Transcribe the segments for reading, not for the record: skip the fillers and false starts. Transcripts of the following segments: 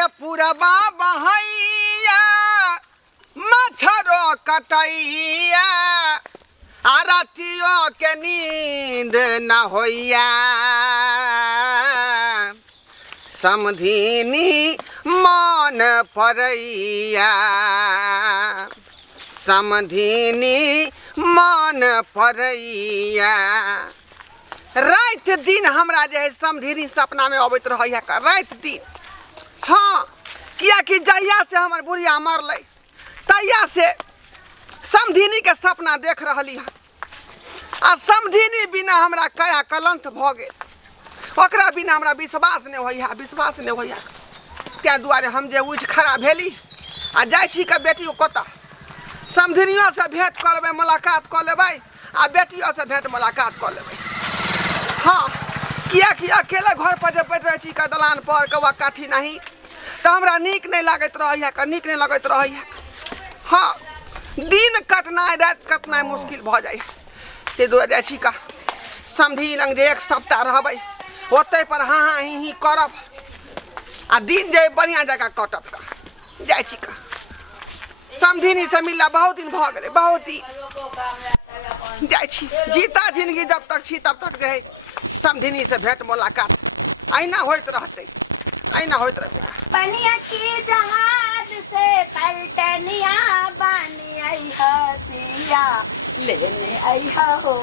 अरे पूरबा बहैया मच्छरो कटैया आरतियों के नींद न होइया समधिनी मन परैया समधिनी मन परैया रात दिन हमरा जे है समधिनी सपना में अबैत रहैया रात दिन। हाँ किया कि जहिया से हमर बुढ़िया मरलै तहिया से समधिनी के सपना देख रही है आ समधिनी बिना हमरा कया कलंत भ गेल ओकरा बिना हमरा विश्वास नहीं होइया त्या दुआरे हम जे उठ खड़ा भेली आ जाइ छी के बेटी कतऽ समधिनियों से भेंट कर लेबै मुलाकात कर लेबै आ बेटियों से भेंट मुलाकात कर लेबै। हाँ किया कि अकेले घर पर जब बैठ रहे छी का दलान पर कौआ काठी नहीं तो हमरा नीक नहीं लागत रहैया हाँ दिन कटनाइ रात कटनाइ मुश्किल भ जाए ते दुआरे छी का समधी लंग जे एक सप्ताह रहबै ओतै पर हाँ हाँ ही करब आ दिन जे बढ़िया जगह कटब का जाइ छी का समधिनी से मिलला बहुत दिन भ गेलै बहुत दिन जाइ छी जीता जिंदगी जब तक छी तब तक जे है समधिनी से भेंट मुलाकात अहिना होइत रहते पनिया की जहाज से पलटनिया बानी आई हसिया लेने आई हो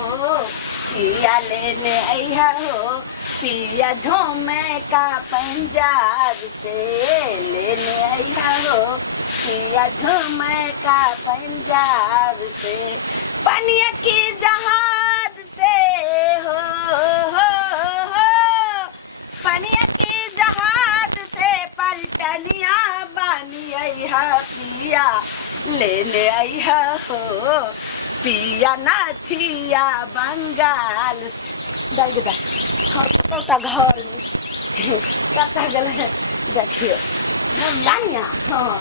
पिया लेने आई हो पिया झोमे का पंजाब से लेने आई हो पिया झोमे का पंजाब से पनिया की जहाज से हो पनिया की जहाज से पलटनिया बानी आई पिया लेने आई हो पिया नाथिया बंगाल घर में कत गल देखियो हाँ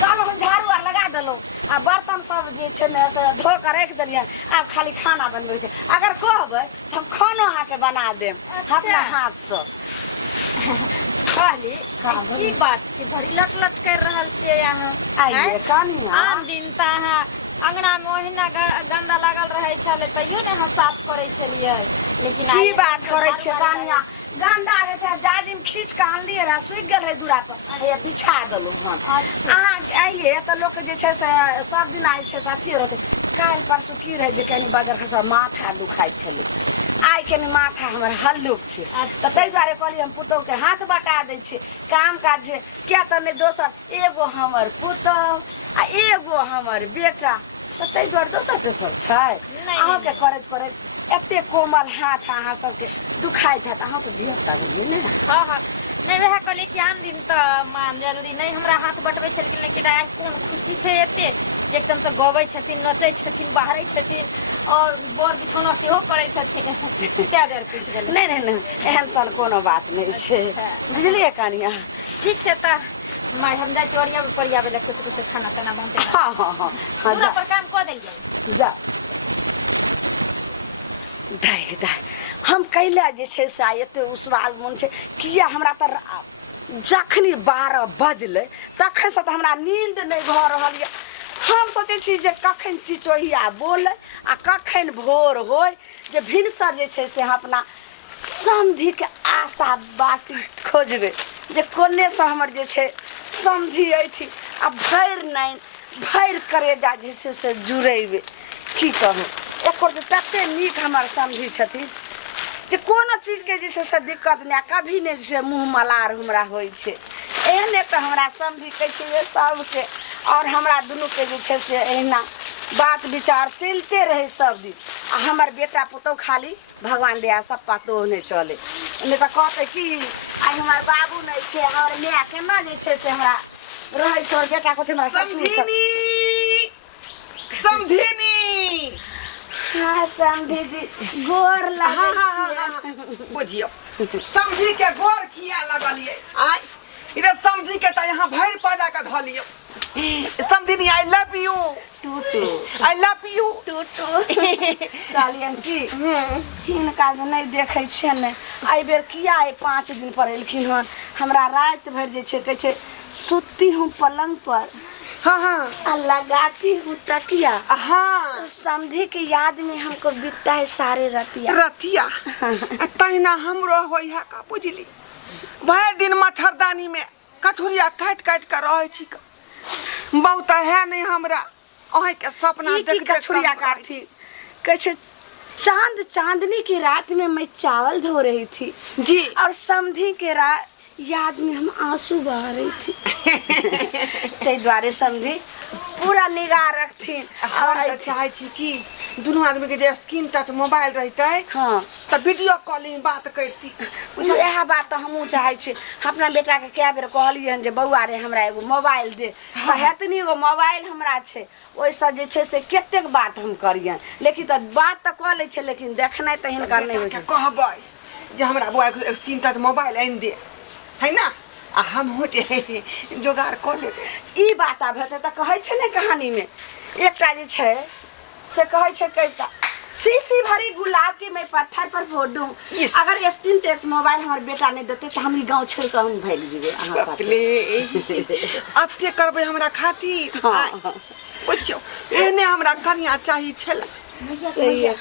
कल हम झाड़ू आर लगा दिलो आ बर्तन सब जे छै ने से धो के रख दिलियन आब खाली खाना बनबै छै अगर कहबै हम खाना अहाँके बना देम अपना हाथ से कहली की बात छै बड़ी लट कर रहल छियै यहाँ आइए कनिया आन दिन त अहाँ अंगना में ओहिना गंदा लागल रहे छले तैयो ने अहाँ साफ करे छलियै लेकिन की बात करे छै कनिया गंदा रहे छै जाजिम खींच के आनलिए रहा सूख गेल है दूरा पर ये बिछा देलु हम अहाँ आइए त लोक जे छै से सब दिन आइ छै साथी रहते काल परसू की रहे जे कनी बाजार खसा माथा दुखाइ छले आइ कनी माथा हमर हल्लुक छै त तै दुआरे कहली हम पुतौ के हाथ बटा दै छी काम काज छै किया त ने दोसर एगो हमर पुतौ आ एगो हमर बेटा त तै दुआरे दोसर तेसर छै अहाँ के करैत करैत एते कोमल हाथ अहाँ सबके दुखाइत है अहाँ तो धिया भेलिए ने हाँ हाँ नहीं वह कहले कि आन दिन तो मान जल्दी नहीं हमरा हाथ बटबै छलखिन लेकिन आज कोन खुशी छै एते जे एकदम से गबै छथिन नचै छथिन बाहरै छथिन और बोर बिछौना सेहो करै छथिन क्या देर पूछ देल नहीं एहन सन कोनो बात नहीं छै बुझलिए कनिया ठीक छै त माय हम जा चोरिया में परिया बेले कुछ खाना तना बनते हां जा पर काम क देलिए जा दाई हम कैला जे छै से एते उसवाल मन छै किया हमरा त जखनी 12 बजले तखन से त हमरा नींद नहीं भ रहल ये हम सोचे छी जे कखन चिचोहिया बोले आ कखन भोर होय जे भिनसर जे छै से अपना समधी के आशा बाकी खोजबे जे कोने से हमर जे छै समधी अथी आ भैर करेजा जे छै से जुड़ेबे की कहूँ एकर तते नीक हमर समझी छथिन जे कोनो चीज के जे से दिक्कत नहीं कभी नहीं से मुँह मलार हमरा होय छे एहने तो हमरा समझी कह छे सबके और हमरा दुनू के जे छे से एहना बात विचार चलते रहे सब दिन आ हमर बेटा पुतौ खाली भगवान दया सब पातो नहीं चले नहीं तो कहते कि आई हमार बाबू नहीं छे और माय केना जे छे से हमरा रहे छोड़ बेटा को हमरा ससुर समधिनी हाँ समधी जी गोर लगे बुझियो समधी के गोर किया लगलिए आई इधर समधी के त यहाँ भैर पैदा के धलियो समधिनी आई लव यू टूटू आई लव यू टूटू कहलियन की हिनका जे नहीं देखे छियै ने एहि बेर किया 5 दिन पर एलखिन हन हमरा रात भर जे छै कहै छै सुती हूँ पलंग पर हाँ हाँ और लगाती हूँ तकिया हाँ समझी के याद में हमको बीतता है सारे रतिया रतिया तहिना हमरो होई है का बुझली भर दिन मच्छरदानी में कठुरिया काट काट कर रहे छी बहुत है नहीं हमरा अहे के सपना देख देख कठुरिया काटती कहे चांद चांदनी की रात में मैं चावल धो रही थी जी और समझी के रात याद में हम आंसू बहा रही थी ते द्वारे समझी पूरा निगाह रखथिन हम त चाहे छी कि दुनू आदमी के जे स्क्रीन टच मोबाइल रहते हाँ त वीडियो कॉलिंग बात करती यह बात तो हमहूँ चाहे छी अपना बेटा के कए बेर कहलियन जे बौआ रे हमरा एगो मोबाइल दे त हेतनी एगो मोबाइल हमरा छै ओइसे जे छै से कतेक बात हम करियन लेकिन त बात त क लै छै लेकिन देखनाइ त हिनकर नहि होइ छै कहबै जे हमरा बौआ के स्क्रीन टच मोबाइल आनि दे है ना आ हम होते जोगाड़ कर लेबे ई बात आब हेतै त कहै छै ने कहानी में एकटा जे छै से कहै छै कविता शीशी भरी गुलाब के मैं पत्थर पर फोड़ दूं Yes. अगर स्क्रीन टच मोबाइल हमर बेटा नहीं देते तो हम ई गांव छोड़ के हम भाग जेबे अहां साथ ले अब ते करबै हमरा खातिर हाँ। बुझियो एने हमरा कनिया चाही छला सही है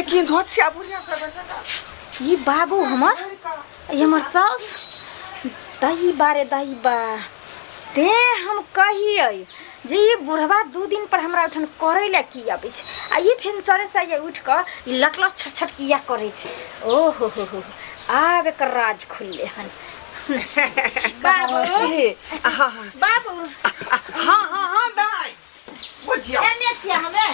लेकिन धोतिया बुढ़िया सब ये बाबू हमर ये हमर साउस दही बारे दही बा ते हम कहिए जे ये बुढ़वा 2 दिन पर हमरा उठन करे ला की आबै छै आ ये फेंसरे से ये उठ क ई लटलट छटछट किया करे छै ओहो हो आब एकर राज खुलले हन बाबू हां बाबू हां हां हां दाई बुझियो एने छियै हमे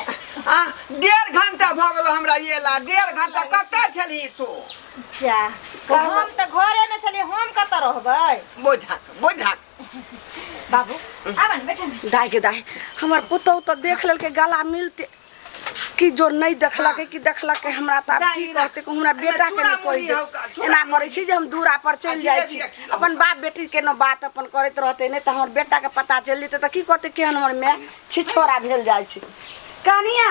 आ 1.5 घंटा भ गेलो हमरा येला 1.5 घंटा कतऽ छली तू जा हम त घरे में छलिए हम कत रहबै बोझा बाबू आबन बैठन दाई के दाई हमर पुतौ तो देख लेल के गला मिलते कि जो नहीं देखलक कि देखलक हमरा त की कहते को हमरा बेटा के नहीं कोई दे एना करे छी जे हम दूरा पर चल जाय छी अपन बाप बेटी के न बात अपन करत रहते नहीं त हमर बेटा के पता चल जेते त की कहते के हमर में छिछोरा भेल जाय छी कनिया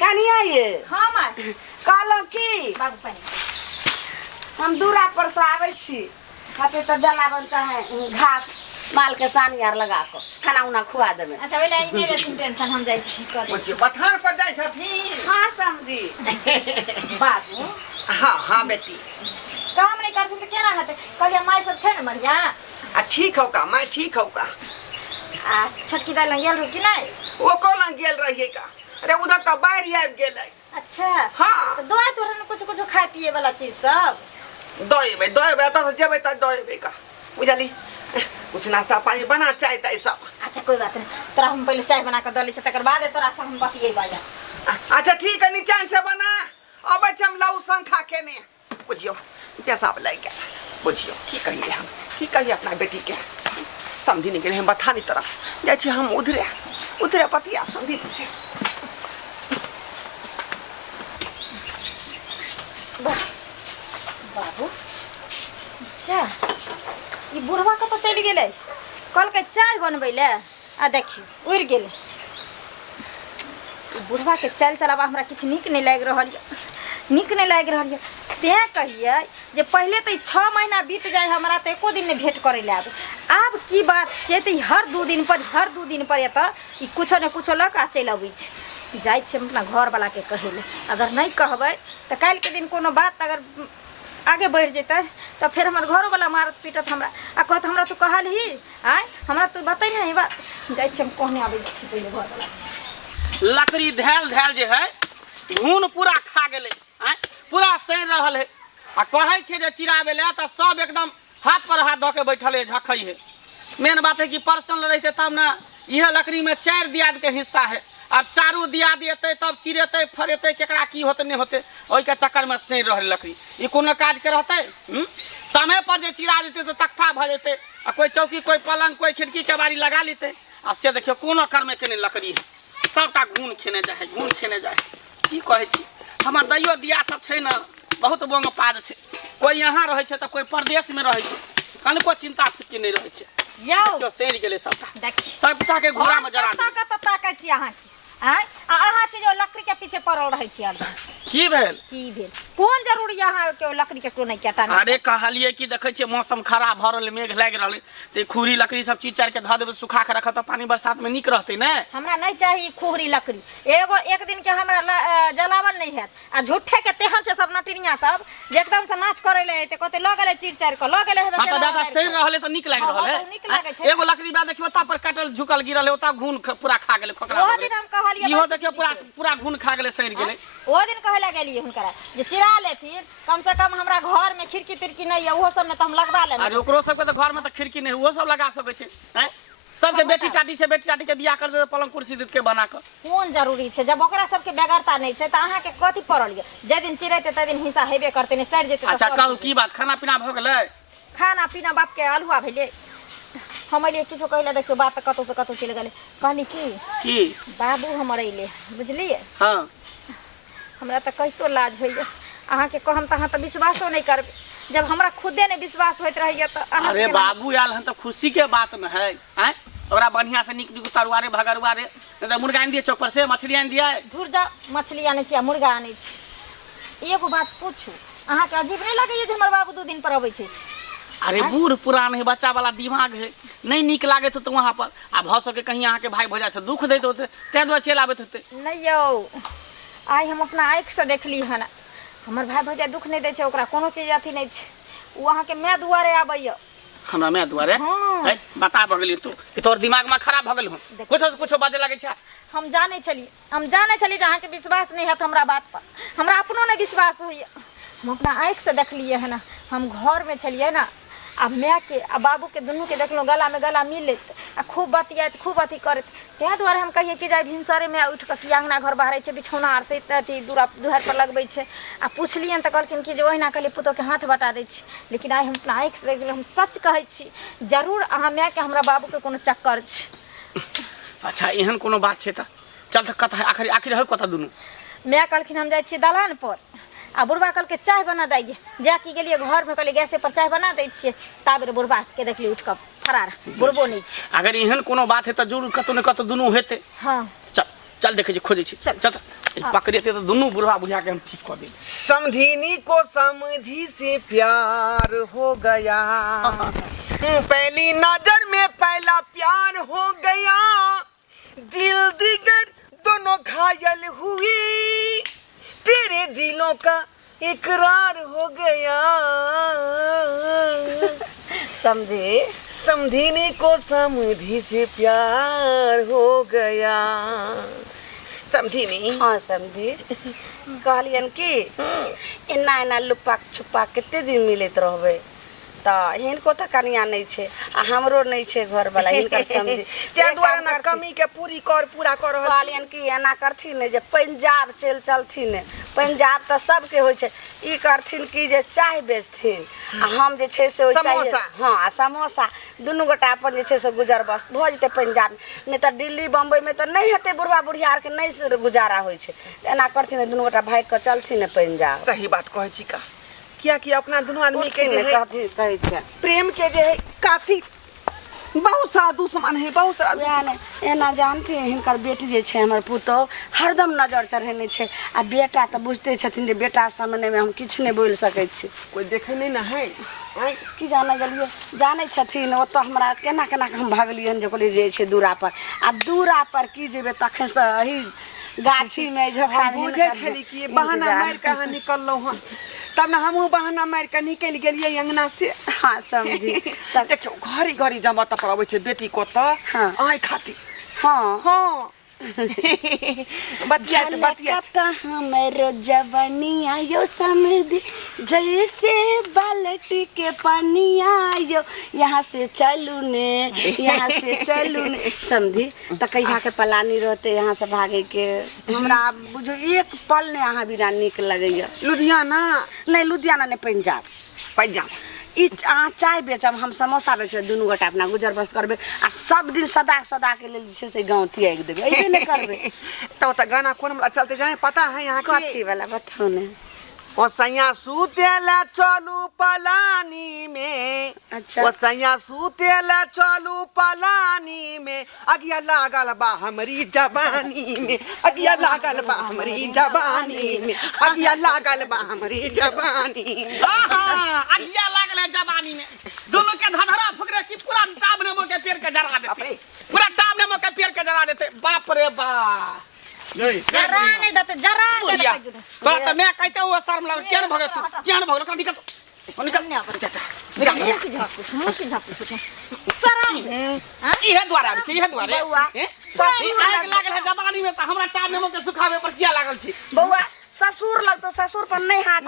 कनिया ये हां मां कहलो की बाबू पानी हम दूरा पर से आवे छी खाते त जला बनता है घास माल के सानी आर लगा के खाना उना खुआ देबे अच्छा वेला इने टेंशन हम जाय छी कर बुझियो पठार पर जाय छथिन हां समझी बाबू हां हां बेटी काम नहीं करथिन त केना हेतै कहलिया माय सब छै न मरिया आ ठीक हो का मैं ठीक हो का आ छटकी दाल लंग गेल रहो कि नहीं वो कोला गेल रहिए का अरे उधर त बाहर आबि गेलै अच्छा हाँ। तो दवाई तोरा ने कुछ खाए पिए वाला चीज सब दौड़बै त जेबै त दौड़बै का बुझली कुछ नाश्ता पानी बना चाय ताय सब अच्छा कोई बात नहीं तोरा हम पहले चाय बना के दले छ तकर बाद तोरा से हम बतिएबा जा अच्छा ठीक है नीचान से बना अब हम लाऊ संखा केने बुझियो पेशाब लग गया बुझियो की कहिए हम की कहिए अपना बेटी के समझी नहीं गए हम बथानी तरफ जाइ छी हम उधरे पतिया समझी बाबू अच्छा ये बुढ़वा कत चल गेलै कल के चाय बनबै ले आ देखियो उड़ गेलै बुढ़वा के चल चलाबा हमरा किछ नीक नहीं लाग रहल है ते कहिए जे पहले तो 6 महीना बीत जाए हमरा तो एको दिन नहीं भेंट करे ले आब की बात छै त हर 2 दिन पर एत ई कुछो ने कुछो लक आ चल अबै छै जाय छै अपना घर वाला के कहे ले अगर नहीं कहबै त काल के दिन कोनो बात अगर आगे बढ़ जेतै तो फिर हमार घरों वाला मारत पीटत हमरा आ कहत हमरा तू कहल ही आय हमरा तू बतै नहीं बात जाय छै हम कहने आबै छी पहले घर वाला लकड़ी धैल जे है घून पूरा खा गेले आय पूरा सैन रहल है आ कहै छै जे चिराबे ले त सब एकदम हाथ पर हाथ ध के बैठल है झखै है मेन बात है कि पर्सनल रहते तब ना यह लकड़ी में 4 दियाद के हिस्सा है अब चारू दिया देते तब चिरेते फरेते केकरा की होते नहीं होते ओई के चक्कर में सैन रह लकड़ी ई कोनो काज के रहते समय पर जे चिरा देते तो तख्ता भ जेते आ कोई चौकी कोई पलंग कोई खिड़की के बारी लगा लेते आ से देखियो कोनो कर्म के नहीं लकड़ी है सबटा घून खेने जाए की कहै छी हमर दैयो दिया सब छै न बहुत बोंग पाद छै कोई यहाँ रहे छै तो कोई परदेश में रहे छै कनको चिंता फिक्र नहीं रहे छै जाओ क्यों सेर गेले सबटा देखी सबटा के घोड़ा में जरा दे। ताकत ताकै छी अहाँ के आय अहाँ से जो लकड़ी के पीछे पड़ल रहै छी एकदम की भेल की भेल कोन जरूरी अहाँ के लकड़ी के टोनै के टाने अरे कहलिए कि देखै छियै मौसम खराब भ रहल मेघ लागि रहल त खूरी लकड़ी सब चीज चार के ध देबै सुखा के रखत त पानी बरसात में नीक रहतै ने। हमरा नहीं चाहिए खुहरी लकड़ी एगो एक दिन के हमरा जलावन नहीं है आ झूठे के तेहन छै सब नटिनिया सब जे एकदम से नाच करे ले ते कते ल गेले चीर चार के ल गेले हेबे हां त दादा सही रहले त नीक लागि रहल नीक लागे छै। है एगो लकड़ी बा देखियो ओता पर कटल झुकल गिरल ओता घून पूरा खा गेले खोकरा ओ दिन हम कहलिए इहो देखियो पूरा पूरा घून खा गेले सड़ गेले। ओ दिन कहला गेलिए हुनकरा जे चिरा लेथिन कम से कम हमरा घर में खिड़की तिड़की नहीं है ओहो सब में त हम लगवा लेब। अरे ओकरो सबके त घर में त खिड़की नहीं वो सब लगा सकै छै हैं सबके बेटी टाटी छै बेटी टाटी के बियाह कर दे पलंग कुर्सी देत के बना के कोन जरूरी छै जब ओकरा सबके बेगरता नहीं छै त अहाँ के कथि पड़ल ये जे दिन चिरेते त दिन हिस्सा हेबे करते ने सड़ जेते। अच्छा कहू की बात खाना पीना भ गेलै खाना पीना बाप के अलहुआ भेले हम अइले किछो कहले देखियो बात कतौ से कतौ चले गेले कहली की बाबू हमर अइले बुझलिए हां हमरा त कहितो लाज होइए अहाँ के कहम त अहाँ त विश्वासो नहीं करबे जब हमरा खुदे नहीं विश्वास होइत रहैया त अहाँ अरे बाबू आयल हन त खुशी के बात न है हैं ओकरा बढ़िया से निक निक तरुआरे भगरुआरे नहीं त मुर्गा आनि दिए चौक पर से मछली आनि दिए दूर जा मछली आनै छी आ मुर्गा आनै छी। एगो बात पूछू अहाँ के अजीब नहीं लगैए जे हमर बाबू 2 दिन पर अबै छै। अरे बूढ़ पुरान है बच्चा वाला दिमाग है नहीं निक लागे तो वहां पर आ भ सके कहीं अहाँ के भाई भौजा से दुख दैत होते तै दुआरे चलि आबैत होते। नहीं यौ आइ हम अपना आँख से देखली हन हमर भाई भौजा दुख नहीं दै छै ओकरा कोनो चीज अथी नहीं छै उ अहाँ के मैं दुआरे आबैया हमरा मैं दुआरे हाँ। है बता भगली तू कि तोर दिमाग में खराब भ गेल हो कुछो से कुछो बाजे लागे छै। हम जाने छली जे अहाँ के विश्वास नहीं है हमरा बात पर हमरा अपनो नहीं विश्वास होइए हम अपना आँख से देखलिए है ना हम घर में छलिए ना आ मैं के आ बाबू के दुनू के देखलो गला में गला मिलत आ खूब बतियात खूब अथी करत तै दुआरे हम कहिए कि जाय भिनसरे में उठ के कि अंगना घर बाहर छै बिछौना आर से अथी दुआर पर लगबै छै आ पुछलियन त कहलखिन कि जे ओहिना कहली पुतो के हाथ बटा दै छी लेकिन आइ हम अपना आँख से देख हम सच कहै छी जरूर अहाँ मैं के हमरा बाबू के कोनो चक्कर छै। अच्छा एहन कोनो बात छै त चल त कथा आखिर है कथा दुनू मैं कहलखिन हम जाय छी दलान पर आ बुढ़वा कल के चाय बना दैए जा की गेलिए घर में कहलिए गैसे पर चाय बना दै छियै ताबे बुढ़वा के देखली उठ के फरार बुढ़बो नहीं छै। अगर एहन कोनो बात है त जरूर कतो न कतो दुनू हेते। हां चल चल देखे छी खोजे छी चल। चल पकड़ेते तो दुनू बुढ़वा बुझा के हम ठीक कर दे। समधिनी को समधी से प्यार हो गया पहली नजर में पहला प्यार हो गया दिल दिगर दोनों घायल हुए तेरे दिलों का इकरार हो गया समझे समधिनी को समधी से प्यार हो गया समधिनी हाँ समझी कहलियन कि एना एना लुपा छुपा कते दिन मिलत रहबे त हिनको त कनिया नहीं छे आ हमरो नहीं छे घर वाला हिनकर समझी त्या द्वारा ना कमी के पूरा कर रहल कहलियन कि एना करथिन ने जे पंजाब चलथिन पंजाब त सबके होइ छे ई करथिन कि जे चाय बेचथिन आ हम जे छे से चाय हां आ समोसा दुनू गोटा अपन जे छे से गुजर बस भ जते पंजाब ने त दिल्ली बम्बई में त नहीं हेते बुढ़वा बुढ़िया आर के नहीं गुजारा होइ छे एना करथिन दुनू गोटा भाग के चलथिन पंजाब। सही बात कहै छी का किया कि अपना दोनों आदमी के जे है कहै छै प्रेम के जे है काफी बहुत सारा दुश्मन है बहुत सारा एना जानती है हिनकर बेटी जे छै हमर पुतो हरदम नजर चढ़ेने छै आ बेटा त बुझते छथिन जे बेटा सामने में हम किछ नहीं बोल सकै छी कोई देखे नहीं ना है की जाने गेलिए जाने छथिन ओ त हमरा केना केना हम भागलियन जे कहलिए जे छै दूरा पर आ दूरा पर की जेबे तखन से ही गाछी में झोका बुझे छली कि बहाना मार के हां निकललो हन तब ना हमहू बहाना मार के निकल गेलिए अंगना से। हां समझी तब देखियो घड़ी घड़ी जमा त पड़ावे छै बेटी को त आइ खाती हां हां बतिया हमरो जवनिया यो समझी जैसे बाल्टी के पानिया यो यहाँ से चलू ने समझी त कहिया के पलानी रहते यहाँ से भागे के हमरा बुझो एक पल ने अहाँ बिना निक लगैया। लुधियाना नहीं पंजाब ई चाय बेचब हम समोसा बेचब दुनू गोटा अपना गुजर बस करबे आ सब दिन सदा के लेल जे से गांव तियाग देबे एबे नहीं करबे तो गाना कौन वाला चलते जाए पता है यहाँ के कथी वाला बताओ ने ओ सैया सुतेला चलू पलानी में अच्छा। ओ सैया सुतेला चलू पलानी में अगिया लागल बा हमरी जवानी में अगिया लागल बा हमरी जवानी में अगिया लागल बा हमरी जवानी में अगिया लागल है जवानी में दोनों के धधरा फुकरे की पूरा टाब नेमो के पेड़ के जरा देते पूरा टाब नेमो के पेड़ के जरा देते बाप रे बाप जरा नहीं देते जरा नहीं देते तो मैं कहते हुआ शर्म लग क्या भगत तू क्या भगत का निकल निकल मुंह की झापू शर्म इहे द्वारा आबै छै इहे द्वारे आग लागल है जवानी में त हमरा टाब नेमो के सुखावे पर किया लागल छी बउआ ससुर लग तो ससुर पर नहीं हाथ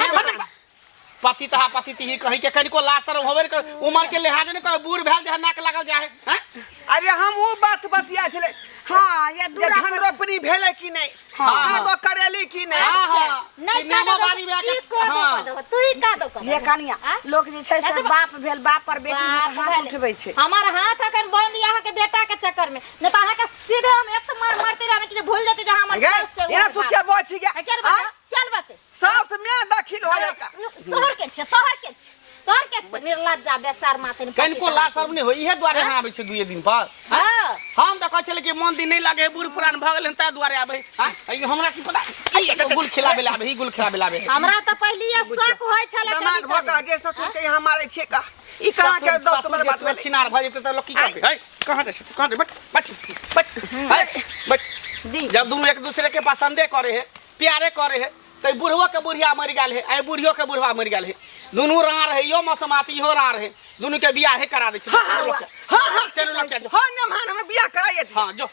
पति तहा पति ती कहि के कनिको लासर होबे कर उमर के लिहाज ने कर बूढ़ भेल जे नाक लागल जाए हैं अरे हम वो बात बतिया छले हाँ ये जे दूरा धन रोपनी भेले कि नहीं हां तो करेली कि नहीं नहीं नेमो वाली बे के तू ही का दो ये कनिया लोग जे छै से बाप भेल बाप पर बेटी हाथ उठबै छै हमार हाथ अखन बन लिया के बेटा के चक्कर में न त के सीधे हम एक मार मारते रहबे कि भूल जाते जहां हमर केस छै ये तू क्या बोल छी क्या क्या बात है सास में दाखिल हो जाएगा तोहर के निर्लज्जा बेसार माथे ने कनिको लासर ने हो इहे द्वारे हां आबै छै दुए दिन पर हां हम त कहै छले कि मन दिन नहीं लागे बूढ़ पुरान भ गेल त द्वारे आबै हां हमरा की पता ई गुल खिलाबे लाबे ई गुल खिलाबे लाबे हमरा त पहली ये शक होय छले दिमाग भगा जे ससुर के यहाँ मारे छे का ई कहां के दोस्त वाला बात भेलै छिनार भ जेते त लोग की करबे है कहां जाय छै कहां जाय बट दी जब दोनों एक दूसरे के पसंदे करे है प्यारे करे है तो बुढ़वा के बुढ़िया मर गल है आई बुढ़ियो के बुढ़वा मर गल है दोनों रार है यो मौसमाती इहो रार है दोनों के बियाह है करा दे छै हां चलो न मान हम बियाह कराइए हां जो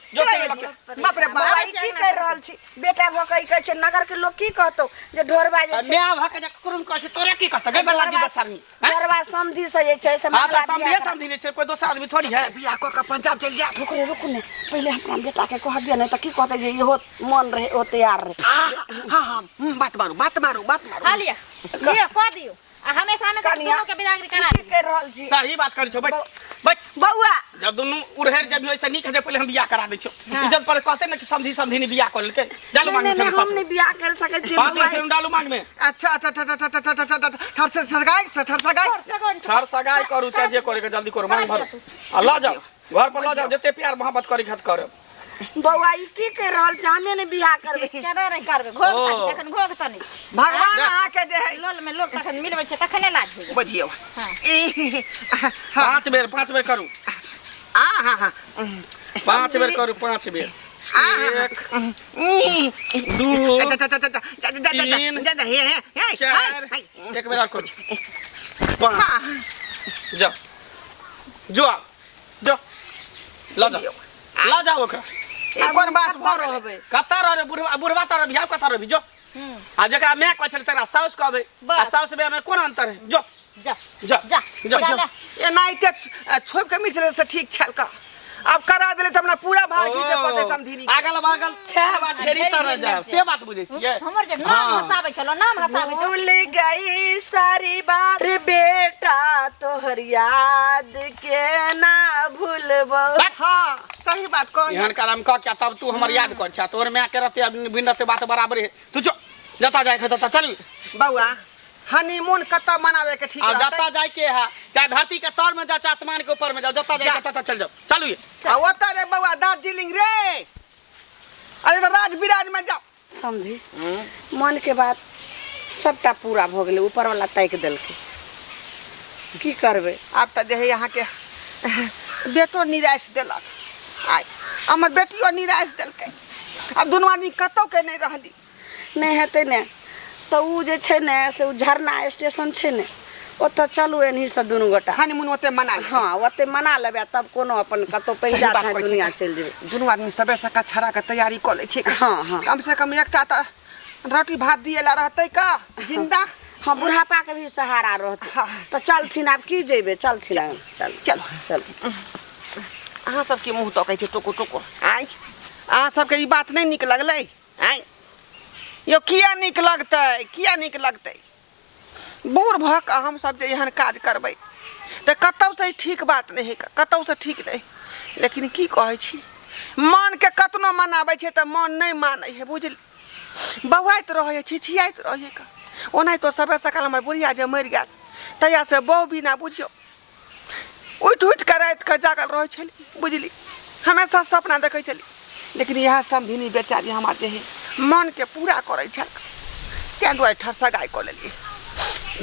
बाप रे बाप बउआ की कर रहल छी बेटा भकै कहै छै नगर के लोग की कहतो जे ढोरबा जे छै मैं भक जा कुरुन कहै छै तोरे की कहत गे बेला जी बसरनी ढोरबा समधी से जे छै से हां मामला तो समझे नहीं छै कोई दोसर आदमी थोड़ी है बियाह को का पंजाब चल जा रुकू ने पहले हमरा बेटा के कह दिया नहीं त की कहते जे इहो मन रहे ओ तैयार रहे हां बात मारो खा लिया लिया कह दियो हमेशा में दोनों के बिदागरी करा की कर रहल छी सही बात कर छो बट बउआ जब दोनों उड़हेर जब ऐसे नहीं कहते पहले हम बियाह करा दे छो इज्जत पर कहते ना कि समधी ने बियाह कर लेके डालू मांग में हम नहीं बियाह कर सके छी बात से डालू मांग में अच्छा ठर सगाई करू चाहे जे करे के जल्दी करो मांग भर आ ला जाओ घर पर ला जाओ जते प्यार मोहब्बत करी खत करो बउआ ई की कर रहल छी हमें नहीं बियाह करबे केना नहीं करबे घोग तखन घोग त नहीं भगवान आ के जे है लोल में लोग तखन मिलबै छै तखने लाज होय बुझियो पांच बेर करू हां 5 बेर करू 5 बेर 1 2 4 एक बेर करू 5 जो ला जाओ ओकरा एक और बात भर रहबे कता रे बुढ़वा तार बियाह कता रे जो आ जकरा मैं कहै छल तेरा साउस कहबे आ साउस बे में कोन अंतर है जो जा ये नाइटे छोप के मिथले से ठीक छल का अब करा देले त हमरा पूरा भार खींचे पड़ते समधिनी आगल बागल खेबा ढेरी तरह जाब से बात बुझै छियै हमर जे नाम हसाबै छलो नाम हसाबै छलो भूल गई सारी बात रे बेटा तोहर याद के ना भूलबो हां सही बात कह एहन कालम कह के तब तू हमर याद कर छ तोर मैं के रहते बिन रहते बात बराबर है तू जो जता जाय खत चल बउआ हनीमून कत्ता मनावे के ठीक आ रहते जता जाय के है चाहे धरती के तर में जा चाहे आसमान के ऊपर में जाओ जता जाय के तता चल जाओ चलू ये आ ओता रे बउआ दार्जिलिंग रे अरे तो राज विराज में जाओ समझी मन के बात सबटा पूरा भ गेलै ऊपर वाला ताक देलकै की करबे आप तो जे यहाँ के बेटो निराश देलक आय हमर बेटियो निराश देलकै अब दोनों आदमी कतौ के नहीं रहली नहीं हेतै ने तो उ जे छै ने से उ झरना स्टेशन छै ने ओतऽ चलू एनही से दुनू गोटा हनीमून ओते मना ले हाँ ओते मना लेबे तब कोनो अपन कतौ पैसा बात है कहै दुनिया छै। चल जेबे दोनों आदमी सबे सका छड़ा के तैयारी कर ले छै हाँ हाँ कम से कम एकटा त रोटी भात दिएला रहतै का जिंदा हाँ बुढ़ापा के भी सहारा रहते हाँ। तो चलथिन आब की जेबे चलथिन आब, चल चलो चल अहाँ सबके मुँह तकै छै टोको टोको आय अहाँ सबके ई बात नहीं निक लगलै आय यो किया निक लगतै बूढ़ भऽ कऽ हम सब जे एहन काज करबै तऽ कतौ से ठीक बात नहीं है कतौ से ठीक नहीं लेकिन की कहै छी मन के कतनो मनाबै छै तऽ मन नहीं मानै है बुझल बौआइत रहै छिछियाइत रहै का ओनाहि तो सबे सकाल हमर बुढ़िया जे मरि गेल तहिया से बहू बिना बुझियो उठि उठि के राति के जागल रहै छली बुझली हमेशा सपना देखै छली लेकिन यह समधिनी बेचारी हमार जे मन के पूरा करै छल तें दुआरे ठरसगाइ कऽ लेलियै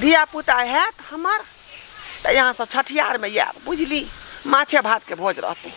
धिया पुता हैत हमर तऽ यहाँ से छठियार में आयब बुझली माछे भात के भोज रहतै।